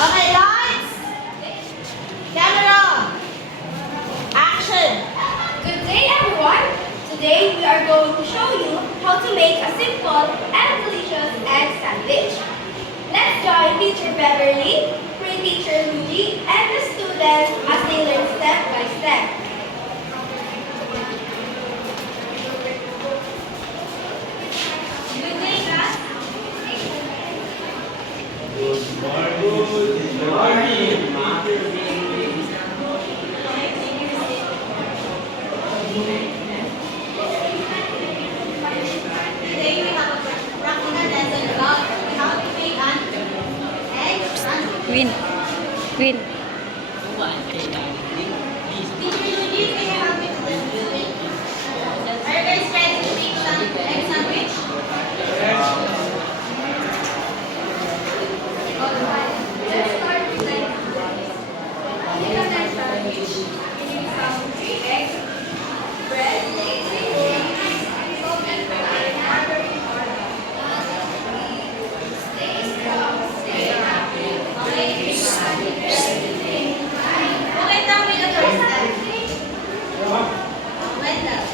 Okay, lights, camera, action. Good day, everyone! Today we are going to show you how to make a simple and delicious egg sandwich. Let's join Teacher Beverly, Pre-Teacher Luigi, and the students as they learn step by step. Good day, class. Today we have a practical lesson about how to make an egg sandwich. Win. Teacher Luigi, can you help me to do this? Are you guys ready to make some egg sandwich? Let's start with the make an egg sandwich. We need some 3 eggs, bread, salt and pepper, margarine or not. Stay strong, stay happy, make it Who can tell me the first step? Wendell.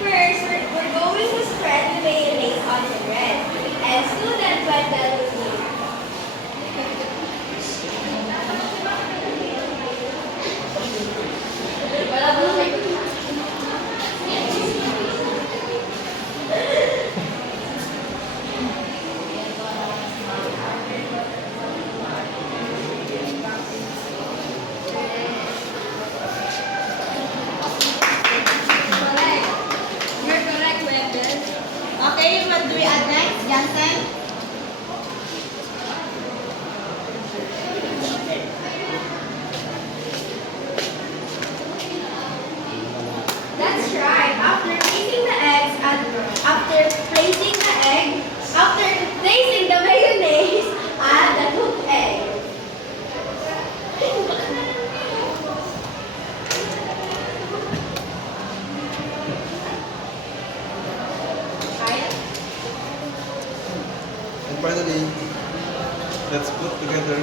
First, we're going to spread the mayonnaise on the bread. And student Wendell will lead. Correct. You're correct, Wendell. Okay, what do we add next? Jansen? That's right. After placing the eggs and after placing the mayonnaise, add the cooked egg. Kaya? And finally, let's put together